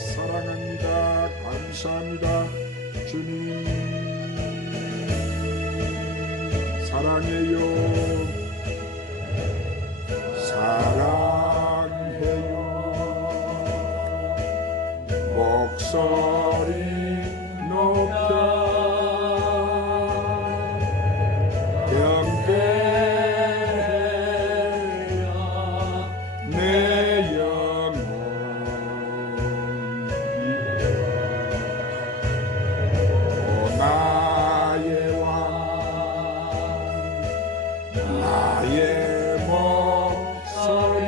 사랑합니다. 감사합니다. 주님 사랑해요. 사랑해요. 목소리 높여 경배해야 내 영혼 오 나의 왕 나의 목소리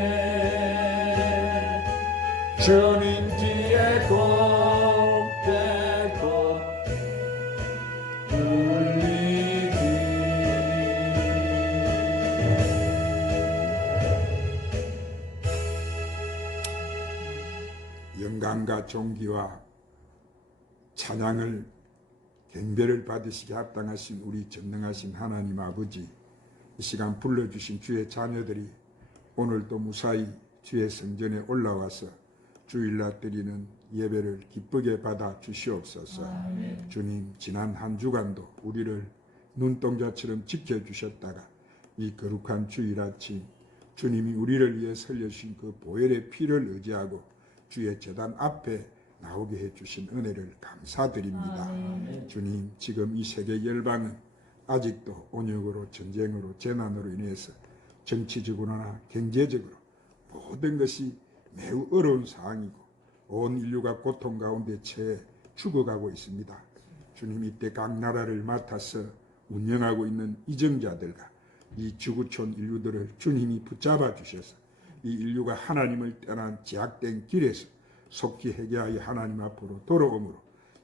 주님 뒤에 곱게 울리리. 영광과 존귀와 찬양을 경배를 받으시게 합당하신 우리 전능하신 하나님 아버지, 이 시간 불러주신 주의 자녀들이 오늘도 무사히 주의 성전에 올라와서 주일날 드리는 예배를 기쁘게 받아 주시옵소서. 아멘. 주님 지난 한 주간도 우리를 눈동자처럼 지켜주셨다가 이 거룩한 주일 아침 주님이 우리를 위해 흘려주신 그 보혈의 피를 의지하고 주의 제단 앞에 나오게 해주신 은혜를 감사드립니다. 아멘. 주님 지금 이 세계 열방은 아직도 온역으로 전쟁으로 재난으로 인해서 정치적으로나 경제적으로 모든 것이 매우 어려운 상황이고 온 인류가 고통 가운데 처해 죽어가고 있습니다. 주님 이때 각 나라를 맡아서 운영하고 있는 이정자들과 이 지구촌 인류들을 주님이 붙잡아 주셔서 이 인류가 하나님을 떠난 제약된 길에서 속히 회개하여 하나님 앞으로 돌아오므로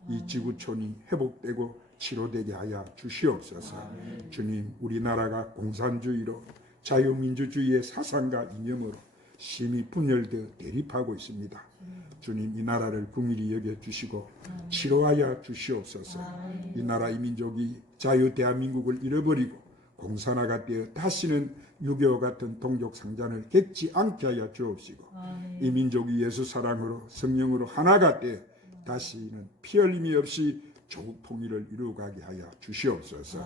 이 지구촌이 회복되고 치료되게 하여 주시옵소서. 아멘. 주님 우리나라가 공산주의로 자유민주주의의 사상과 이념으로 심히 분열되어 대립하고 있습니다. 주님 이 나라를 긍휼히 여겨주시고 치료하여 주시옵소서. 이 나라 이 민족이 자유 대한민국을 잃어버리고 공산화가 되어 다시는 6.25 같은 동족 상잔을 겪지 않게 하여 주옵시고 이 민족이 예수 사랑으로 성령으로 하나가 되어 다시는 피 흘림이 없이 조국 통일을 이루어가게 하여 주시옵소서.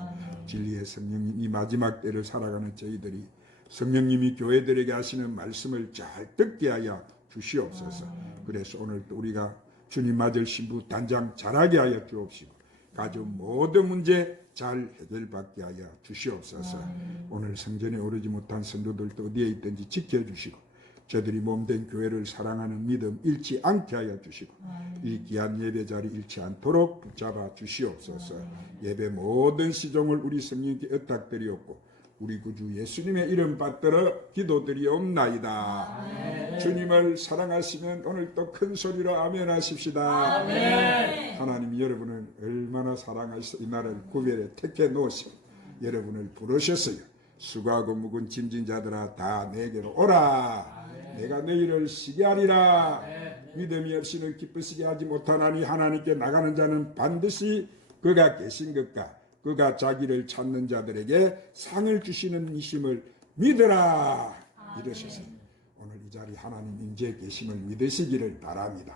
진리의 성령님 이 마지막 때를 살아가는 저희들이 성령님이 교회들에게 하시는 말씀을 잘 듣게 하여 주시옵소서. 그래서 오늘도 우리가 주님 맞을 신부 단장 잘하게 하여 주옵시고 가족 모든 문제 잘 해결받게 하여 주시옵소서. 오늘 성전에 오르지 못한 성도들도 어디에 있든지 지켜주시고 저들이 몸된 교회를 사랑하는 믿음 잃지 않게 하여 주시고 이 귀한 예배 자리 잃지 않도록 붙잡아 주시옵소서. 예배 모든 시종을 우리 성령께 의탁드리옵고 우리 구주 예수님의 이름 받들어 기도드리옵나이다. 주님을 사랑하시면 오늘 또 큰 소리로 아멘 하십시다. 아멘. 하나님이 여러분을 얼마나 사랑하셔서 이 나라를 구별해 택해 놓으시고 여러분을 부르셨어요. 수고하고 묵은 짐진 자들아 다 내게로 오라. 내가 너희를 쉬게 하리라. 믿음이 없이는 기쁘시게 하지 못하나니 하나님께 나가는 자는 반드시 그가 계신 것과 그가 자기를 찾는 자들에게 상을 주시는 이심을 믿으라. 이러셨어요. 오늘 이 자리 하나님 임재 계심을 믿으시기를 바랍니다.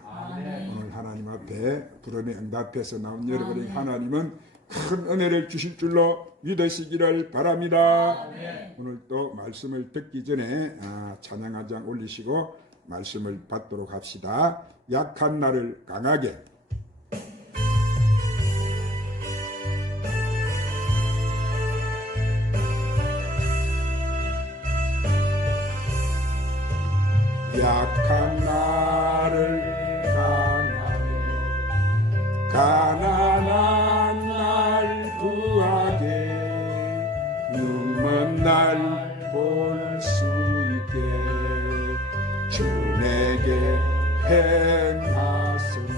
오늘 하나님 앞에 불언의 응답해서 나온 여러분에게 하나님은 큰 은혜를 주실 줄로 믿으시기를 바랍니다. 오늘 또 말씀을 듣기 전에 찬양 한 장 올리시고 말씀을 받도록 합시다. 약한 나를 강하게. 약한 나를 강하게 가난한 날 구하게 눈먼 날 볼 수 있게 주 내게 행하소니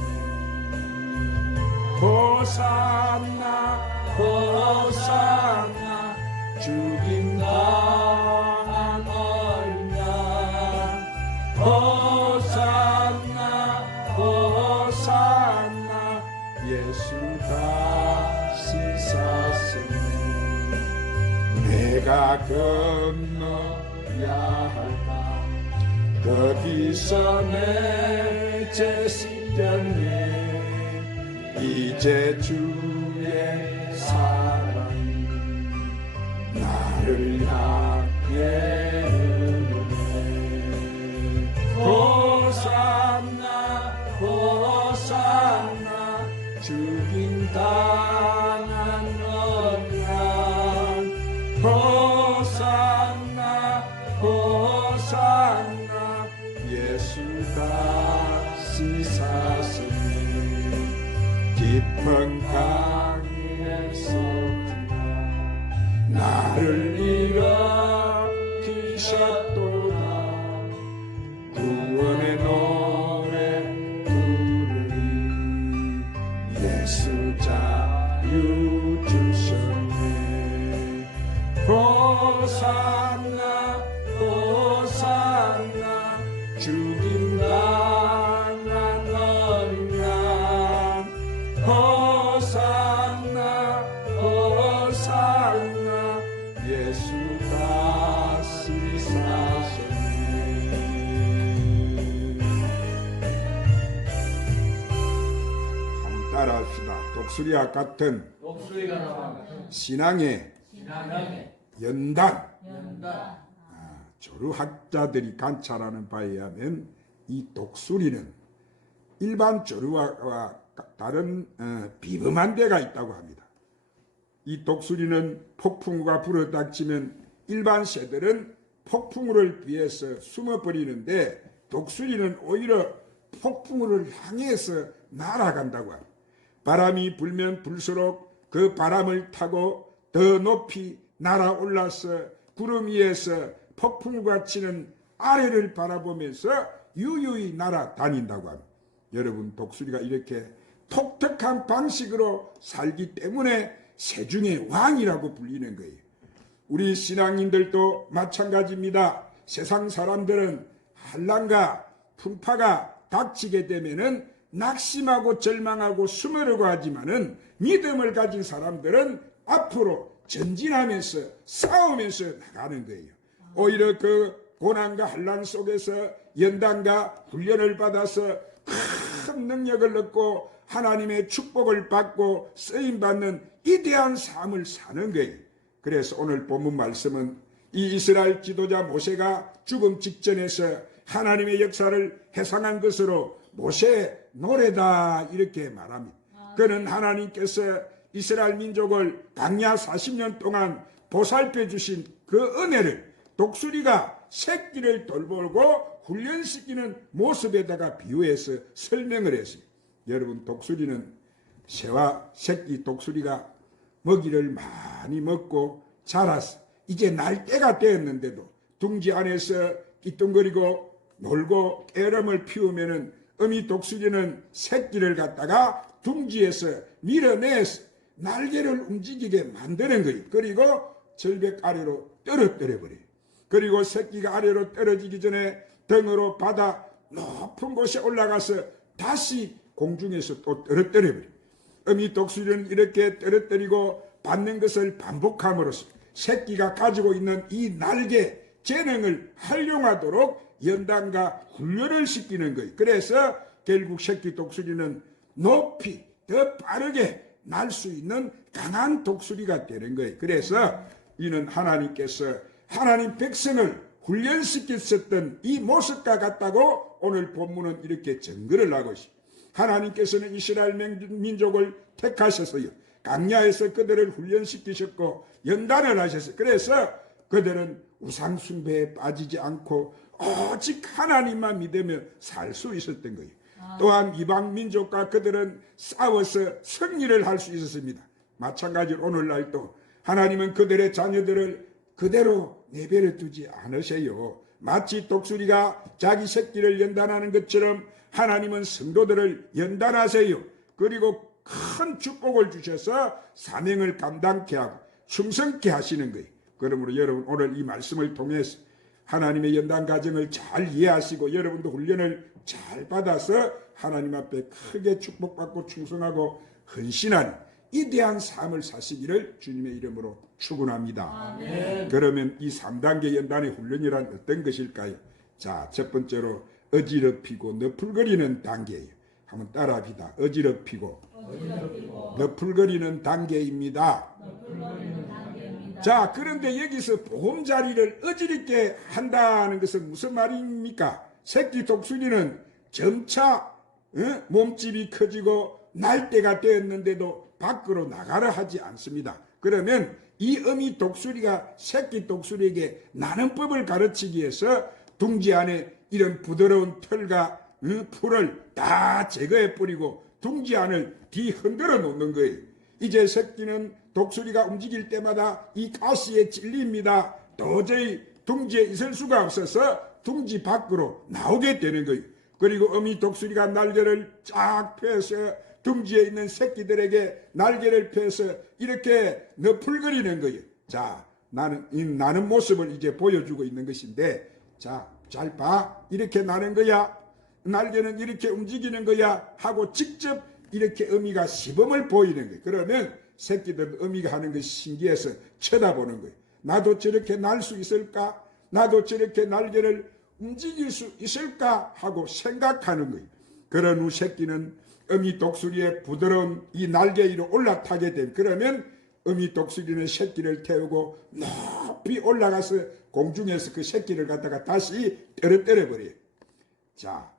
호산나 호산나 죽임당한 얼냐 호산나 호산나 예수 다시 샀으니 내가 건너야 할까 거기서 내 죄 씻게 견뎌내 이제 주의 사랑이 나를 향해 흐르네 호산나 호산나 죽임당한 너희란 호산나 호산나 예수 다시 사시네 깊은 강에서 나를 일으키셨도다 구원의 노래 부르리 예수 자유 주셨네 호산나 호산나 죽임당한 너희란 호산나 호산나 예수 다시 사셨네 한번 따라합시다. 독수리와 같은 신앙의 연단 조류학자들이 관찰하는 바에 의하면 이 독수리는 일반 조류와 다른 비범한 데가 있다고 합니다. 이 독수리는 폭풍우가 불어닥치면 일반 새들은 폭풍우를 피해서 숨어버리는데 독수리는 오히려 폭풍우를 향해서 날아간다고 합니다. 바람이 불면 불수록 그 바람을 타고 더 높이 날아올라서 구름 위에서 폭풍우가 치는 아래를 바라보면서 유유히 날아다닌다고 합니다. 여러분 독수리가 이렇게 독특한 방식으로 살기 때문에 새중의 왕이라고 불리는 거예요. 우리 신앙인들도 마찬가지입니다. 세상 사람들은 한란과 풍파가 닥치게 되면은 낙심하고 절망하고 숨으려고 하지만은 믿음을 가진 사람들은 앞으로 전진하면서 싸우면서 나가는 거예요. 오히려 그 고난과 한란 속에서 연단과 훈련을 받아서 큰 능력을 얻고 하나님의 축복을 받고 쓰임받는 위대한 삶을 사는 거예요. 그래서 오늘 본문 말씀은 이 이스라엘 지도자 모세가 죽음 직전에서 하나님의 역사를 회상한 것으로 모세의 노래다 이렇게 말합니다. 그는 하나님께서 이스라엘 민족을 광야 40년 동안 보살펴 주신 그 은혜를 독수리가 새끼를 돌보고 훈련시키는 모습에다가 비유해서 설명을 했습니다. 여러분 독수리는 새와 새끼 독수리가 먹이를 많이 먹고 자라서 이제 날 때가 되었는데도 둥지 안에서 끼뚱거리고 놀고 깨름을 피우면은 어미 독수리는 새끼를 갖다가 둥지에서 밀어내서 날개를 움직이게 만드는 거예요. 그리고 절벽 아래로 떨어뜨려 버려요. 그리고 새끼가 아래로 떨어지기 전에 등으로 바다 높은 곳에 올라가서 다시 공중에서 또 떨어뜨려 버려요. 어미 독수리는 이렇게 떨어뜨리고 받는 것을 반복함으로써 새끼가 가지고 있는 이 날개 재능을 활용하도록 연단과 훈련을 시키는 거예요. 그래서 결국 새끼 독수리는 높이 더 빠르게 날 수 있는 강한 독수리가 되는 거예요. 그래서 이는 하나님께서 하나님 백성을 훈련시켰었던 이 모습과 같다고 오늘 본문은 이렇게 증거를 하고 있습니다. 하나님께서는 이스라엘 민족을 택하셔서요. 광야에서 그들을 훈련시키셨고 연단을 하셨어요. 그래서 그들은 우상 숭배에 빠지지 않고 오직 하나님만 믿으며 살 수 있었던 거예요. 또한 이방 민족과 그들은 싸워서 승리를 할 수 있었습니다. 마찬가지로 오늘날도 하나님은 그들의 자녀들을 그대로 내버려 두지 않으세요. 마치 독수리가 자기 새끼를 연단하는 것처럼 하나님은 성도들을 연단하세요. 그리고 큰 축복을 주셔서 사명을 감당케 하고 충성케 하시는 거예요. 그러므로 여러분 오늘 이 말씀을 통해서 하나님의 연단 과정을 잘 이해하시고 여러분도 훈련을 잘 받아서 하나님 앞에 크게 축복받고 충성하고 헌신하는 위대한 삶을 사시기를 주님의 이름으로 축원합니다. 아멘. 그러면 이 3단계 연단의 훈련이란 어떤 것일까요? 자, 첫 번째로 어지럽히고 너풀거리는 단계예요. 한번 따라합시다. 어지럽히고 너풀거리는 단계입니다. 자, 그런데 여기서 보금자리를 어지럽게 한다는 것은 무슨 말입니까? 새끼 독수리는 점차 몸집이 커지고 날때가 되었는데도 밖으로 나가라 하지 않습니다. 그러면 이 어미 독수리가 새끼 독수리에게 나는 법을 가르치기 위해서 둥지 안에 이런 부드러운 털과 풀을 다 제거해 버리고 둥지 안을 뒤흔들어 놓는 거예요. 이제 새끼는 독수리가 움직일 때마다 이 가시에 찔립니다. 도저히 둥지에 있을 수가 없어서 둥지 밖으로 나오게 되는 거예요. 그리고 어미 독수리가 날개를 쫙 펴서 둥지에 있는 새끼들에게 날개를 펴서 이렇게 너풀거리는 거예요. 자, 나는 모습을 이제 보여주고 있는 것인데, 자, 잘 봐. 이렇게 나는 거야. 날개는 이렇게 움직이는 거야. 하고 직접 이렇게 어미가 시범을 보이는 거예요. 그러면 새끼들은 어미가 하는 것이 신기해서 쳐다보는 거예요. 나도 저렇게 날 수 있을까? 나도 저렇게 날개를 움직일 수 있을까? 하고 생각하는 거예요. 그런 후 새끼는 어미 독수리의 부드러운 이 날개 위로 올라타게 되면, 그러면 어미 독수리는 새끼를 태우고 높이 올라가서 공중에서 그 새끼를 갖다가 다시 떨어뜨려 버려요. 자,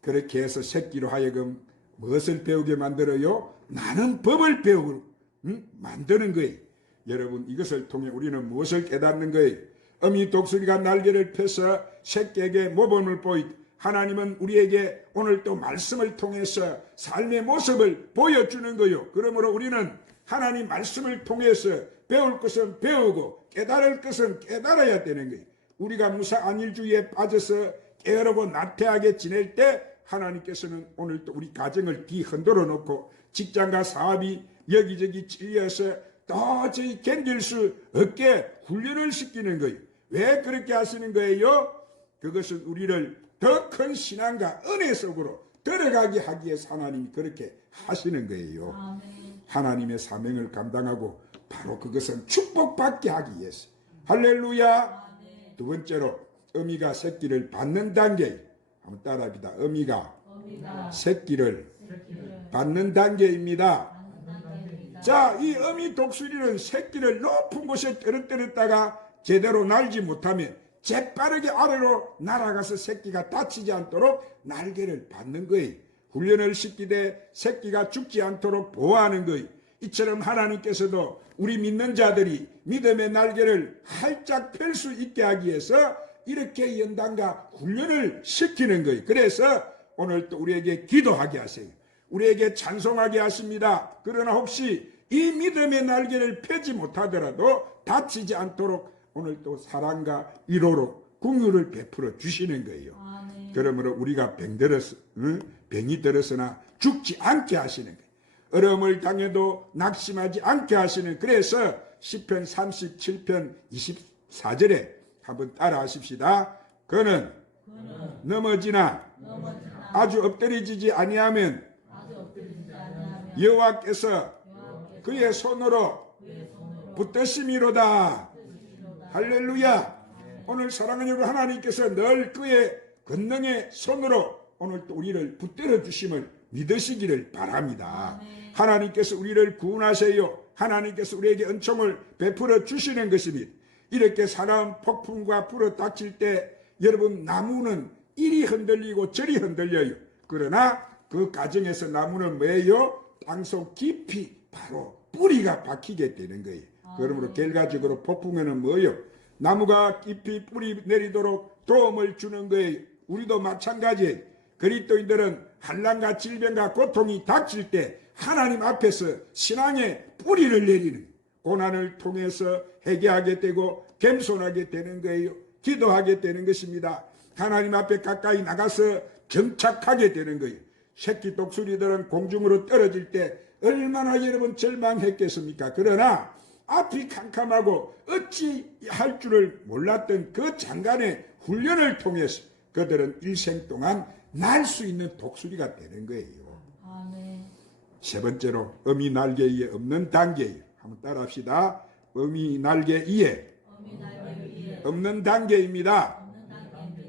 그렇게 해서 새끼로 하여금 무엇을 배우게 만들어요? 나는 법을 배우고 만드는 거예요. 여러분, 이것을 통해 우리는 무엇을 깨닫는 거예요? 어미 독수리가 날개를 펴서 새끼에게 모범을 보이듯 하나님은 우리에게 오늘 또 말씀을 통해서 삶의 모습을 보여주는 거예요. 그러므로 우리는 하나님 말씀을 통해서 배울 것은 배우고 깨달을 것은 깨달아야 되는 거예요. 우리가 무사안일주의에 빠져서 게으르고 나태하게 지낼 때 하나님께서는 오늘 또 우리 가정을 뒤흔들어 놓고 직장과 사업이 여기저기 찔려서 도저히 견딜 수 없게 훈련을 시키는 거예요. 왜 그렇게 하시는 거예요? 그것은 우리를 더 큰 신앙과 은혜 속으로 들어가게 하기 위해서 하나님이 그렇게 하시는 거예요. 아멘. 하나님의 사명을 감당하고 바로 그것은 축복받게 하기 위해서. 할렐루야. 아멘. 두 번째로 어미가 새끼를 받는 단계. 한번 따라합니다. 어미가 새끼를 받는 단계입니다. 자, 이 어미 독수리는 새끼를 높은 곳에 떨어뜨렸다가 제대로 날지 못하면 재빠르게 아래로 날아가서 새끼가 다치지 않도록 날개를 받는 거예요. 훈련을 시키되 새끼가 죽지 않도록 보호하는 거예요. 이처럼 하나님께서도 우리 믿는 자들이 믿음의 날개를 활짝 펼 수 있게 하기 위해서 이렇게 연단과 훈련을 시키는 거예요. 그래서 오늘 또 우리에게 기도하게 하세요. 우리에게 찬송하게 하십니다. 그러나 혹시 이 믿음의 날개를 펴지 못하더라도 다치지 않도록 오늘 또 사랑과 위로로 긍휼을 베풀어 주시는 거예요. 아멘. 그러므로 우리가 병이 들었으나 죽지 않게 하시는 거예요. 어려움을 당해도 낙심하지 않게 하시는, 그래서 시편 37편 24절에 한번 따라 하십시다. 그는 넘어지나 아주 엎드려지지 아니하면 여호와께서 그의 손으로 붙드심이로다. 할렐루야. 오늘 사랑하는 여러분, 하나님께서 늘 그의 권능의 손으로 오늘 또 우리를 붙들어 주심을 믿으시기를 바랍니다. 하나님께서 우리를 구원하세요. 하나님께서 우리에게 은총을 베풀어 주시는 것입니다. 이렇게 사나운 폭풍과 불어 닥칠 때 여러분, 나무는 이리 흔들리고 저리 흔들려요. 그러나 그 과정에서 나무는 뭐예요? 땅속 깊이 바로 뿌리가 박히게 되는 거예요. 그러므로 결과적으로 폭풍에는 뭐예요? 나무가 깊이 뿌리 내리도록 도움을 주는 거예요. 우리도 마찬가지예요. 그리스도인들은 환난과 질병과 고통이 닥칠 때 하나님 앞에서 신앙의 뿌리를 내리는, 고난을 통해서 회개하게 되고 겸손하게 되는 거예요. 기도하게 되는 것입니다. 하나님 앞에 가까이 나가서 정착하게 되는 거예요. 새끼 독수리들은 공중으로 떨어질 때 얼마나 여러분 절망했겠습니까? 그러나 앞이 캄캄하고 어찌할 줄을 몰랐던 그 장관의 훈련을 통해서 그들은 일생 동안 날 수 있는 독수리가 되는 거예요. 아멘. 세 번째로 어미 날개 위에 없는 단계예요. 한번 따라합시다. 어미 날개 위에 없는 단계입니다.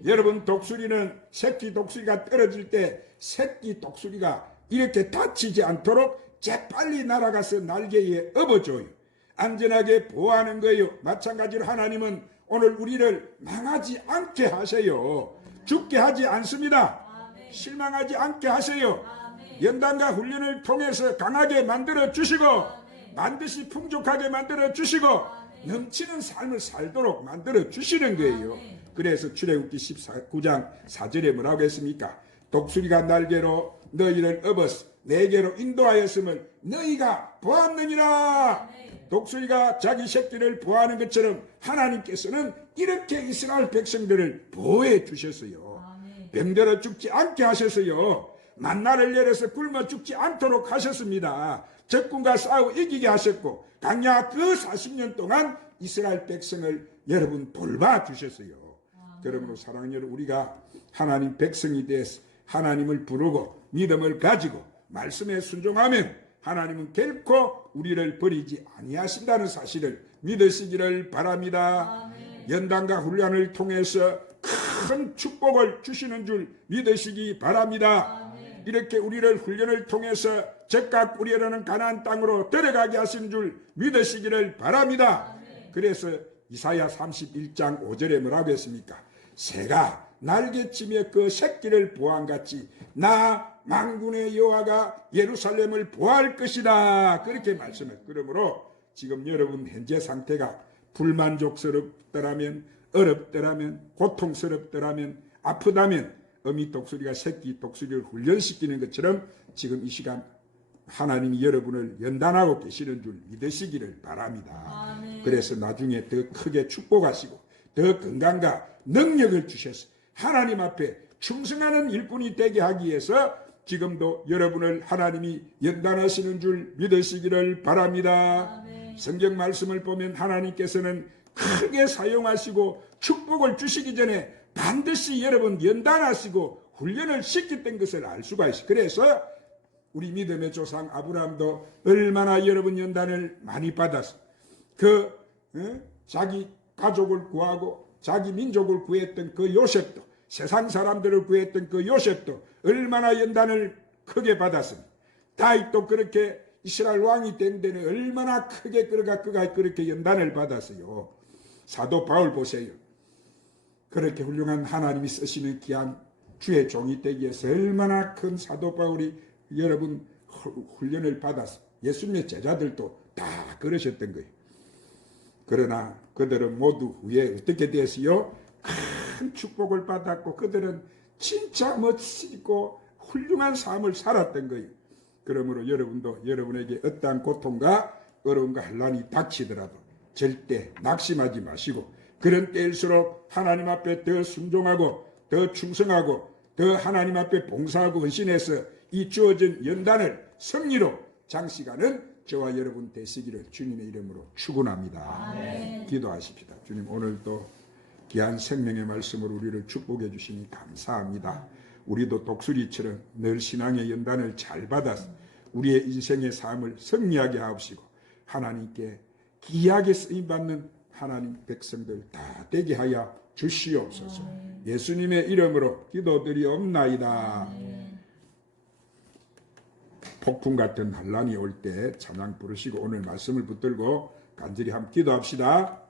여러분, 독수리는 새끼 독수리가 떨어질 때 새끼 독수리가 이렇게 다치지 않도록 재빨리 날아가서 날개에 업어줘요. 안전하게 보호하는 거예요. 마찬가지로 하나님은 오늘 우리를 망하지 않게 하세요. 죽게 하지 않습니다. 실망하지 않게 하세요. 연단과 훈련을 통해서 강하게 만들어 주시고 반드시 풍족하게 만들어 주시고 넘치는 삶을 살도록 만들어 주시는 거예요. 그래서 출애굽기 19장 4절에 뭐라고 했습니까? 독수리가 날개로 너희를 업어서 내게로 인도하였음을 너희가 보았느니라. 독수리가 자기 새끼를 보호하는 것처럼 하나님께서는 이렇게 이스라엘 백성들을 보호해 주셨어요. 병들어 죽지 않게 하셨어요. 만나를 내려서 굶어 죽지 않도록 하셨습니다. 적군과 싸워 이기게 하셨고 강야 그 40년 동안 이스라엘 백성을 여러분 돌봐 주셨어요. 그러므로 사랑하는 여러분, 우리가 하나님 백성이 되어서 하나님을 부르고 믿음을 가지고 말씀에 순종하면 하나님은 결코 우리를 버리지 아니하신다는 사실을 믿으시기를 바랍니다. 연단과 훈련을 통해서 큰 축복을 주시는 줄 믿으시기 바랍니다. 이렇게 우리를 훈련을 통해서 적각 우리라는 가나안 땅으로 들어가게 하시는 줄 믿으시기를 바랍니다. 그래서 이사야 31장 5절에 뭐라고 했습니까? 새가 날개치며 그 새끼를 보호한같이 나 만군의 여호와가 예루살렘을 보호할 것이다. 그렇게 말씀을. 그러므로 지금 여러분 현재 상태가 불만족스럽더라면, 어렵더라면, 고통스럽더라면, 아프다면 어미 독수리가 새끼 독수리를 훈련시키는 것처럼 지금 이 시간 하나님이 여러분을 연단하고 계시는 줄 믿으시기를 바랍니다. 그래서 나중에 더 크게 축복하시고 더 건강과 능력을 주셔서 하나님 앞에 충성하는 일꾼이 되게 하기 위해서 지금도 여러분을 하나님이 연단하시는 줄 믿으시기를 바랍니다. 성경 말씀을 보면 하나님께서는 크게 사용하시고 축복을 주시기 전에 반드시 여러분 연단하시고 훈련을 시켰던 것을 알 수가 있어요. 그래서 우리 믿음의 조상 아브라함도 얼마나 여러분 연단을 많이 받아서 자기 가족을 구하고 자기 민족을 구했던 그 요셉도, 세상 사람들을 구했던 그 요셉도 얼마나 연단을 크게 받았습니다. 다윗도 그렇게 이스라엘 왕이 된 데는 얼마나 크게 그가 그렇게 연단을 받았어요. 사도 바울 보세요. 그렇게 훌륭한 하나님이 쓰시는 귀한 주의 종이 되기 위해서 얼마나 큰 사도 바울이 여러분 훈련을 받아서 예수님의 제자들도 다 그러셨던 거예요. 그러나 그들은 모두 후에 어떻게 됐어요? 큰 축복을 받았고 그들은 진짜 멋지고 훌륭한 삶을 살았던 거예요. 그러므로 여러분도 여러분에게 어떠한 고통과 어려움과 환난이 닥치더라도 절대 낙심하지 마시고 그런 때일수록 하나님 앞에 더 순종하고 더 충성하고 더 하나님 앞에 봉사하고 헌신해서 이 주어진 연단을 승리로 장식하는 저와 여러분 되시기를 주님의 이름으로 축원합니다. 기도하십시다. 주님, 오늘도 귀한 생명의 말씀으로 우리를 축복해 주시니 감사합니다. 우리도 독수리처럼 늘 신앙의 연단을 잘 받아서 우리의 인생의 삶을 승리하게 하옵시고 하나님께 귀하게 쓰임받는 하나님 백성들 다 되게 하여 주시옵소서. 예수님의 이름으로 기도드리옵나이다. 폭풍 같은 환난이 올 때 찬양 부르시고 오늘 말씀을 붙들고 간절히 함께 기도합시다.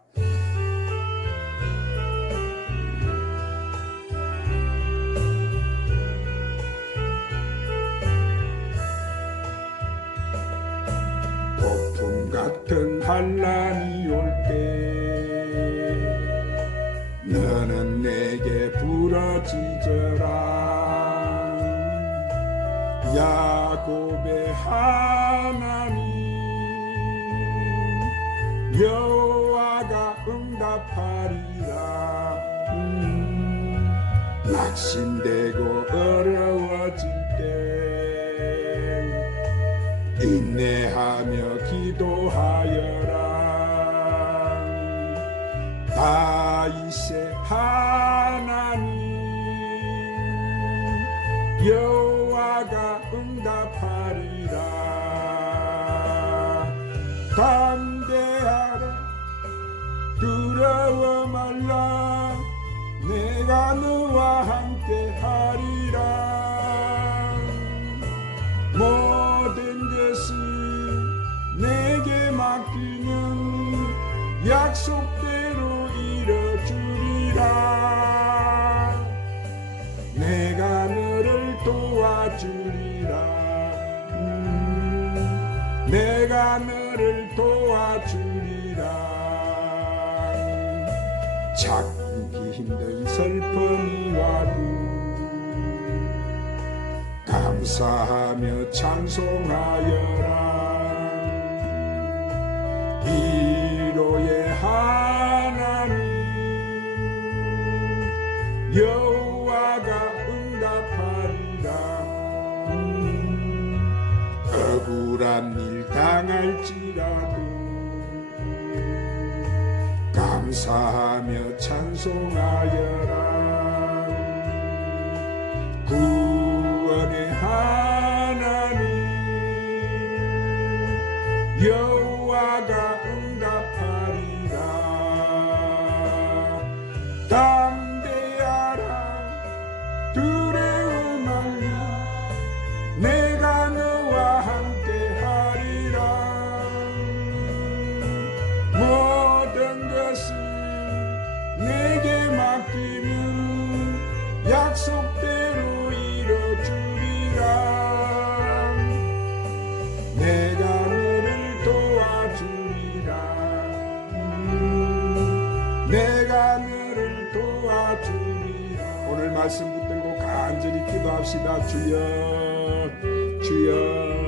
폭풍 같은 환난이 올 때 너는 내게 부러지져라. 야곱의 하나님 여호와가 응답하리라. 낙심되고 어려워질 때 인내하며 기도하여라. 다윗의 하나님 여호와가 응답하리라. 담대하라 두려워 말라. 내가 너 내가 너를 도와주리라. 찾기 힘든 슬픔이 와도 감사하며 찬송하여라. 위로의 하나님 여호와가 응답하리라. 억울한 일 당할지라도 감사하며 찬송하여라. 구원의 하나님 여호와가 응답하리라. 담대하라 두려움 말라. 내가 너와 함께하리라. 모든 것을 내게 맡기면 약속대로 이뤄주리라. 내가 너를 도와주리라. 내가 너를 도와주리라. 오늘 말씀 붙들고 간절히 기도합시다. 주여 주여